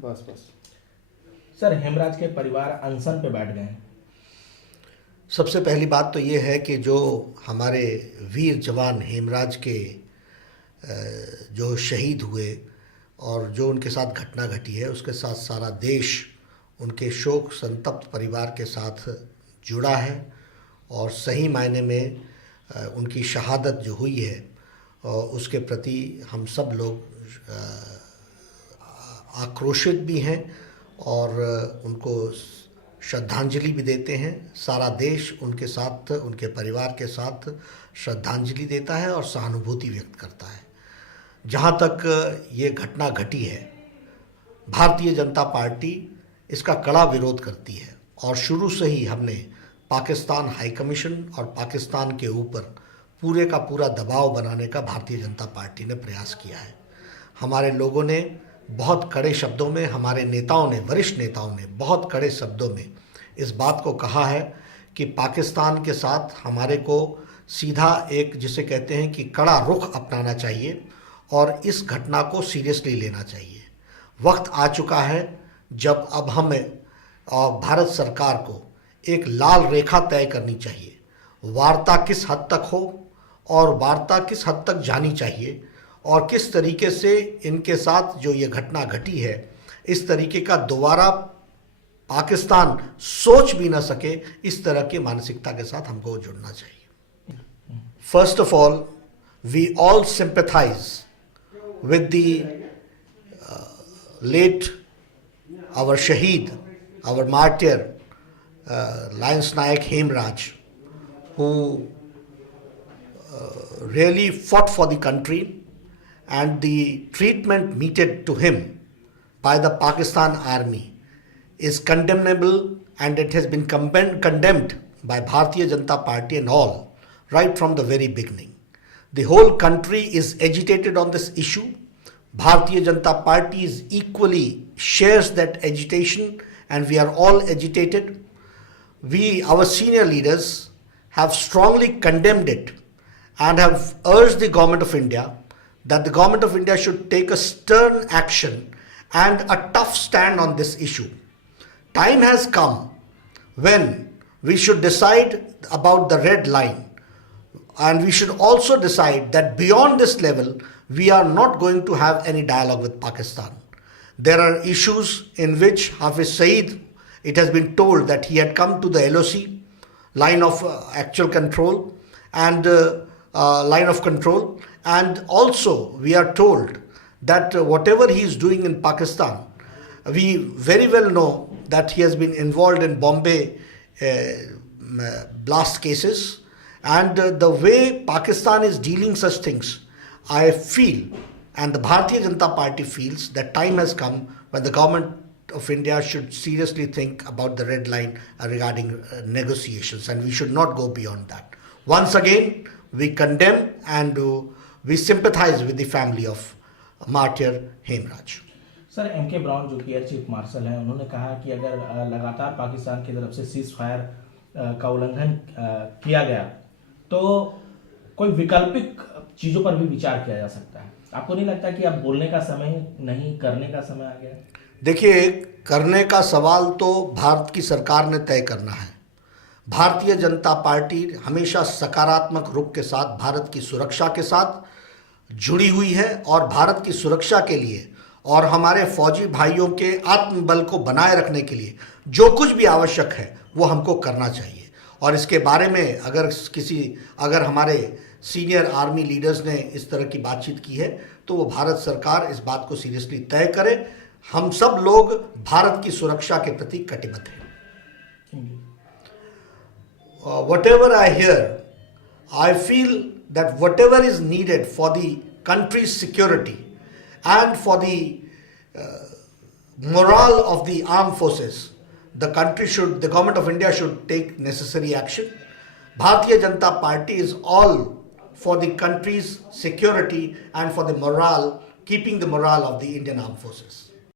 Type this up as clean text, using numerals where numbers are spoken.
बस बस। सर, हेमराज के परिवार अनशन पे बैठ गए हैं। सबसे पहली बात तो ये है कि जो हमारे वीर जवान हेमराज के जो शहीद हुए और जो उनके साथ घटना घटी है, उसके साथ सारा देश उनके शोक संतप्त परिवार के साथ जुड़ा है। और सही मायने में उनकी शहादत जो हुई है उसके प्रति हम सब लोग आक्रोशित भी हैं और उनको श्रद्धांजलि भी देते हैं। सारा देश उनके साथ, उनके परिवार के साथ श्रद्धांजलि देता है और सहानुभूति व्यक्त करता है। जहाँ तक ये घटना घटी है, भारतीय जनता पार्टी इसका कड़ा विरोध करती है और शुरू से ही हमने पाकिस्तान हाई कमीशन और पाकिस्तान के ऊपर पूरे का पूरा दबाव बनाने का भारतीय जनता पार्टी ने प्रयास किया है। हमारे लोगों ने बहुत कड़े शब्दों में, हमारे नेताओं ने, वरिष्ठ नेताओं ने बहुत कड़े शब्दों में इस बात को कहा है कि पाकिस्तान के साथ हमारे को सीधा एक, जिसे कहते हैं कि कड़ा रुख अपनाना चाहिए और इस घटना को सीरियसली लेना चाहिए। वक्त आ चुका है जब अब हमें और भारत सरकार को एक लाल रेखा तय करनी चाहिए। वार्ता किस हद तक हो और वार्ता किस हद तक जानी चाहिए और किस तरीके से इनके साथ जो ये घटना घटी है, इस तरीके का दोबारा पाकिस्तान सोच भी ना सके, इस तरह की मानसिकता के साथ हमको जुड़ना चाहिए। First of all, we all sympathise with the late, our Shaheed, our martyr, Lance Nayak Hemraj, who really fought for the country, and the treatment meted to him by the Pakistan army is condemnable, and it has been condemned by Bharatiya Janata Party and all, right from the very beginning. The whole country is agitated on this issue. Bharatiya Janata Party is equally shares that agitation, and we are all agitated. Our senior leaders have strongly condemned it and have urged the Government of India that the Government of India should take a stern action and a tough stand on this issue. Time has come when we should decide about the red line. And we should also decide that beyond this level, we are not going to have any dialogue with Pakistan. There are issues in which Hafiz Saeed, it has been told that he had come to the LOC, line of actual control, and line of control. And also we are told that whatever he is doing in Pakistan, we very well know that he has been involved in Bombay blast cases. And the way Pakistan is dealing such things, I feel, and the Bharatiya Janata Party feels, that time has come when the Government of India should seriously think about the red line regarding negotiations, and we should not go beyond that. Once again, we condemn and we sympathize with the family of martyr Hemraj. Sir, MK. Brown जो कि air chief marshal हैं, उन्होंने कहा कि अगर लगातार पाकिस्तान की तरफ से सीज फायर का उल्लंघन किया गया तो कोई वैकल्पिक चीज़ों पर भी विचार किया जा सकता है। आपको नहीं लगता कि अब बोलने का समय नहीं, करने का समय आ गया? देखिए, करने का सवाल तो भारत की सरकार ने तय करना है। भारतीय जनता पार्टी हमेशा सकारात्मक रुख के साथ भारत की सुरक्षा के साथ जुड़ी हुई है और भारत की सुरक्षा के लिए और हमारे फौजी भाइयों के आत्मबल को बनाए रखने के लिए जो कुछ भी आवश्यक है वो हमको करना चाहिए। और इसके बारे में अगर हमारे सीनियर आर्मी लीडर्स ने इस तरह की बातचीत की है तो वो भारत सरकार इस बात को सीरियसली तय करे। हम सब लोग भारत की सुरक्षा के प्रति कटिबद्ध हैं। Whatever I hear, I feel that whatever is needed for the country's security and for the morale of the armed forces, the Government of India should take necessary action. Bharatiya Janata Party is all for the country's security and for the morale, keeping the morale of the Indian armed forces.